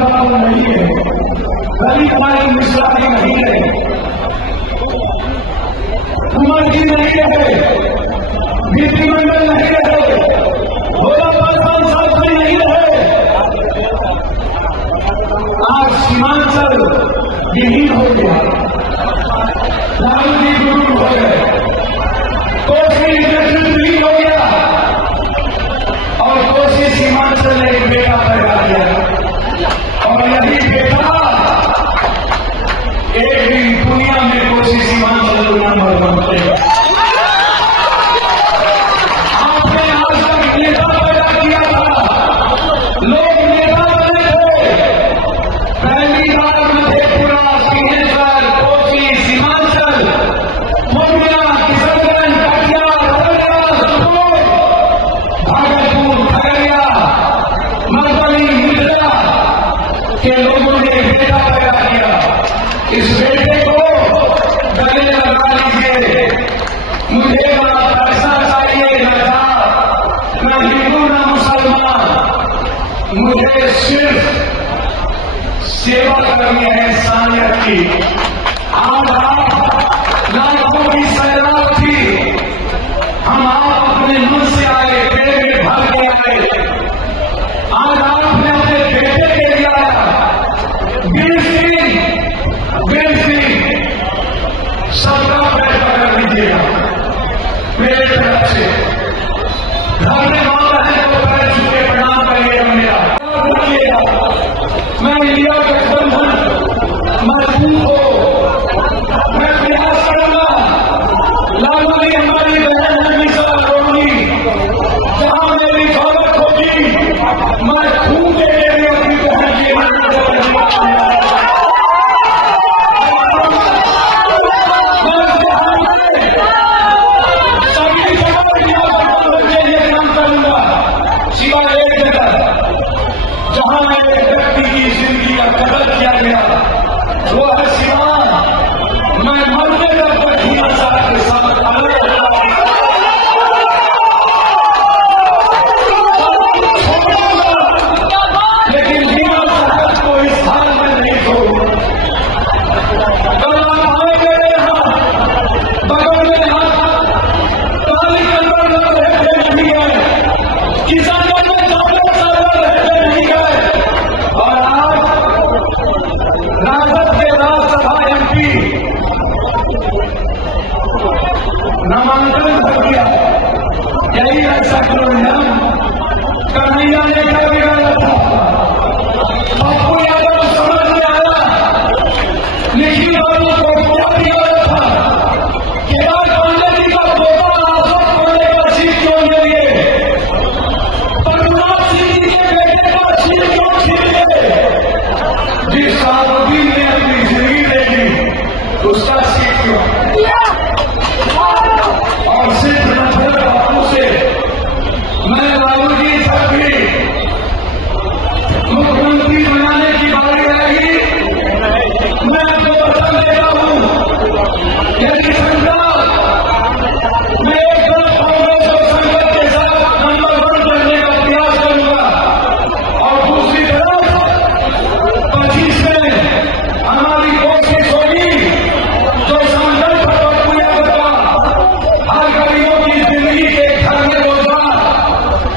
बाबू नहीं है, रवि कुमार मिश्रा भी नहीं है, कुमार जी नहीं रहे, विधिमंडल नहीं रहे, भोला पासवान साहब भी नहीं रहे। आज सीमांचल विहीन हो गया, लालू जी गुरु हो गए, कोसी विलीन हो गया और कोसी सीमांचल ने एक बेटा पैदा किया और यही बेटा एक दिन दुनिया में कोसी सीमांचल नंबर बनते। आपने आज तक नेता पैदा किया था, लोग नेता बने थे, पहली बार मधेपुरा, सिंहेश्वर, कोसी, सीमांचल, मुंडिया, किशनगंज, कटिहार, अररिया, भागलपुर, खगड़िया, मधुबनी, मिथिला के लोगों ने बेटा पैदा किया। इस बेटे को गले लगा लीजिए, मुझे ना पैसा चाहिए, न जात, न हिंदू न मुसलमान, मुझे सिर्फ सेवा करनी है इंसानियत की। आज आप लाखों की सैलाब थी, हम आप अपने मुंह से आए, पेट में भर के आए। आज आपने अपने बेटे के लिए आया, सबका फैसला कर दीजिएगा मेरे तरफ से। घर में मां बहन को पैर छूटे प्रणाम करिएगा मेरा, मैं इंडिया गठबंधन मजबूत हो, मैं प्रयास करूंगा। लालू जी हमारी बहन है मिश्रा रोहिणी, जहां मेरी दौलत होगी मैं खून के लिए अपनी बहन की मदद करूंगा। सिवाय एक जगह जहां एक व्यक्ति की जिंदगी का कदर किया गया, वो है सिवान। मैं मरने तक बठिया साहब के साथ लेकिन जीवा साहब को इस हाल में नहीं छोड़ूंगा। कल आप आएंगे यहाँ बगल में काली कंबर रहते नहीं गए, किसान और आज राजद के राज्यसभा एमपी नामांकन भर दिया। यही ऐसा प्रोग्राम कन्हैया ने कर बिगाड़ा था। पप्पू यादव समझ में आया, निखिल बाबू को क्या बिगाड़ा था, केदार पांडे जी का पोता अशोक पांडे का सीट क्यों ले लिए, प्रहलाद सिंह जी के बेटे का सीट क्यों छीन लिए, जिस आरोपी ने अपनी जिंदगी दे दी उसका सीट क्यों। और सिर्फ नफरत बातों से मैं लालू जी तक भी मुख्यमंत्री बनाने की बारी आएगी, मैं आपको वचन देता हूं। यदि सरकार मैं एक तरफ कांग्रेस और संगत के साथ नंबर 1 करने का प्रयास करूंगा और दूसरी तरफ 25 में हमारी कोशिश होगी जो संकल्प पप्पू यादव का हर गरीबों की जिंदगी के घर में रोजगार,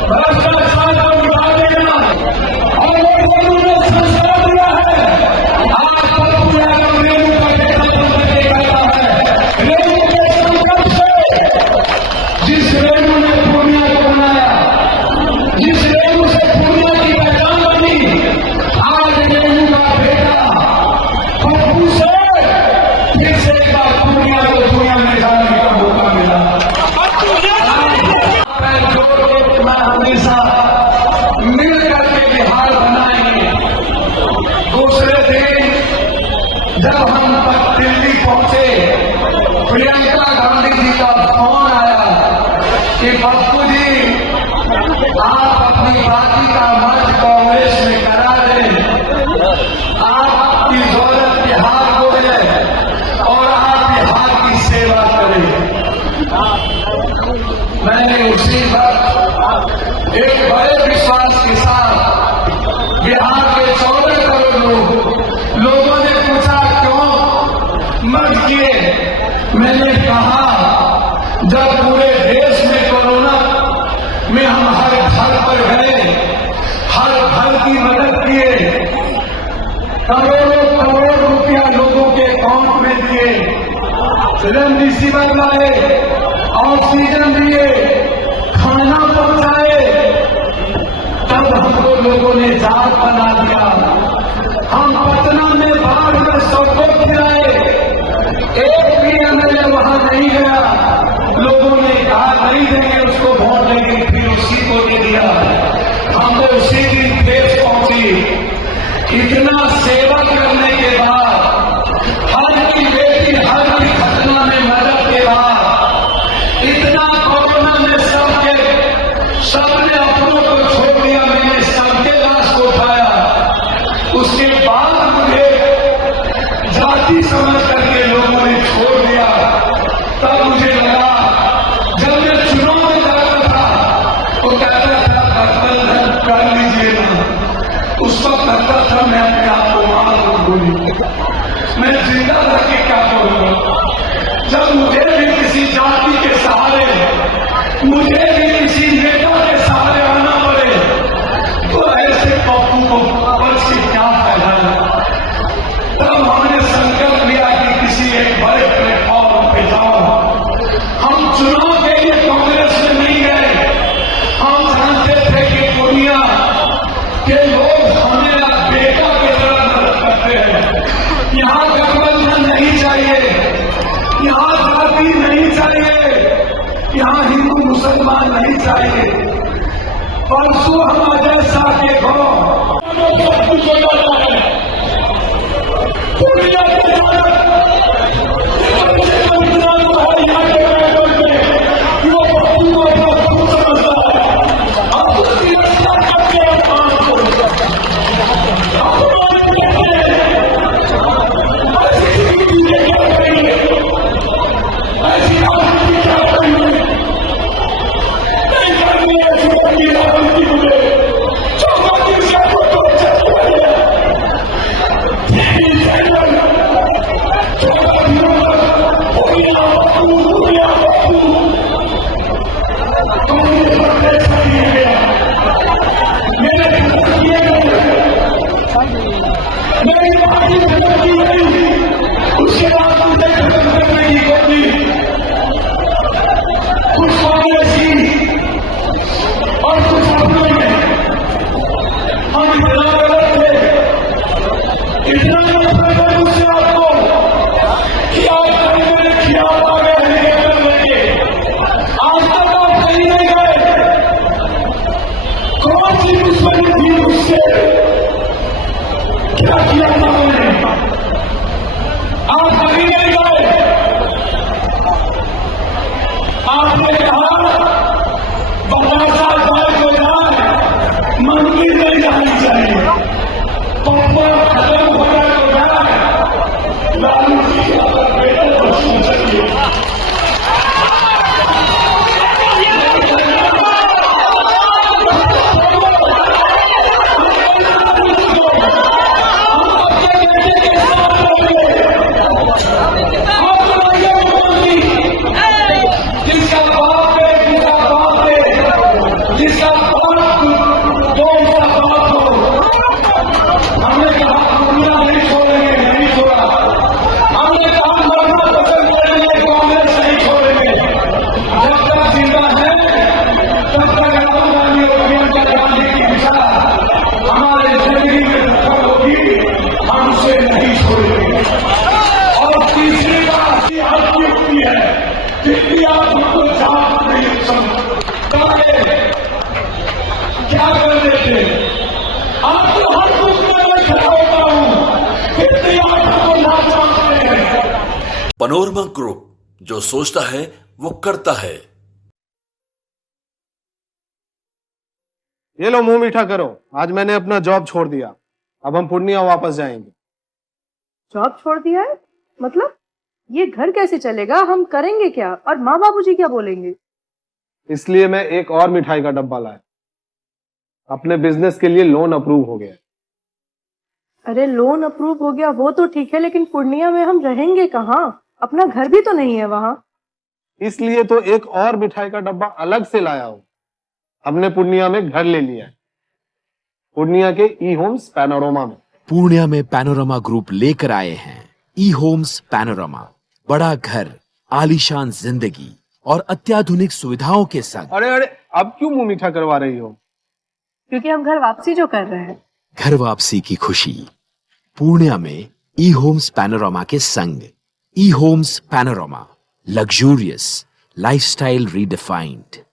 भ्रष्टाचार को मिटा देना और लोगों ने संस्कार दिया है। आज पप्पू यादव रेणु का बेटा बनकर कहता है, रेणु के संकल्प से जिस रेणु ने पूर्णिया को बनाया, जिस रेणु से पूर्णिया की पहचान बनी, आज रेणु का बेटा पप्पू से फिर से एक बार पूर्णिया को दुनिया में जाने का मौका मिला। मैं हमेशा मिल करके बिहार बनाएंगे। दूसरे दिन जब हम दिल्ली पहुंचे, प्रियंका गांधी जी का फोन आया कि पप्पू जी आप अपनी पार्टी का मंच कांग्रेस में करा दें, आपकी दौलत बिहार को है और आप बिहार की सेवा करें। मैंने उसी वक्त एक बड़े विश्वास के साथ बिहार के 14 मैंने कहा जब पूरे देश में कोरोना में हम हर घर पर गए, हर घर की मदद किए, करोड़ों करोड़ रुपया लोगों के अकाउंट में दिए, रेमडेसिविर लाए, ऑक्सीजन दिए, खाना पहुंचाए, तब हमको लोगों ने जात बना दिया। हम पटना में बाढ़ में सबको खिलाए, एक भी एमएलए वहां नहीं गया, लोगों ने कहा नहीं देंगे उसको वोट देंगे, फिर उसी को दे दिया। हमको उसी दिन ठेस पहुंची। इतना सेवा करने के बाद, हर की बेटी हर की घटना में मदद के बाद, इतना कोरोना में सबने अपनों को छोड़ दिया, मैंने सबके लाश को उठाया। उसके बाद मुझे जाति समझ करके लोगों ने छोड़ दिया। तब मुझे लगा, जब मैं चुनाव में जाता था तो कहता था गठबंधन कर लीजिए ना, उस वक्त लगता था मैं अपने आप को मार बोली, मैं जिंदा रह के क्या करूंगा। जब मुझे भी किसी जाति के सहारे, मुझे भी किसी नेता के सहारे आना पड़े, तो ऐसे पप्पू को बच के क्या फायदा है। तब हमने संकल्प लिया कि किसी एक बड़े प्लेटफॉर्म पे जाओ। हम चुनाव के लिए कांग्रेस में नहीं गए, हम जानते थे कि दुनिया के लोग हमें बेटा की तरह मदद करते हैं। यहाँ गठबंधन नहीं चाहिए, यहाँ जाति नहीं चाहिए, यहाँ हिंदू मुसलमान नहीं चाहिए। परसों हम अजय शाह के गांव सब कुछ हो जाता है, पूर्णिया के पनोरमा ग्रुप, जो सोचता है वो करता है। ये लो मुंह मीठा करो, आज मैंने अपना जॉब छोड़ दिया, अब हम पूर्णिया वापस जाएंगे। जॉब छोड़ दिया है? मतलब ये घर कैसे चलेगा? हम करेंगे क्या? और माँ बाबूजी क्या बोलेंगे? इसलिए मैं एक और मिठाई का डब्बा लाया। अपने बिजनेस के लिए लोन अप्रूव हो गया। अरे लोन अप्रूव हो गया वो तो ठीक है, लेकिन पूर्णिया में हम रहेंगे कहाँ? अपना घर भी तो नहीं है वहां। इसलिए तो एक और मिठाई का डब्बा अलग से लाया हूं। हमने पूर्णिया में घर ले लिया है, पूर्णिया के ई होम्स पैनोरमा में। पूर्णिया में पैनोरमा ग्रुप लेकर आए हैं ई होम्स पैनोरमा। बड़ा घर, आलीशान जिंदगी और अत्याधुनिक सुविधाओं के संग। अरे अरे, अब क्यों मुंह मीठा करवा रही हो? क्योंकि हम घर वापसी जो कर रहे हैं। घर वापसी की खुशी पूर्णिया में ई होम्स पैनोरमा के संग। ई homes panorama, luxurious lifestyle redefined.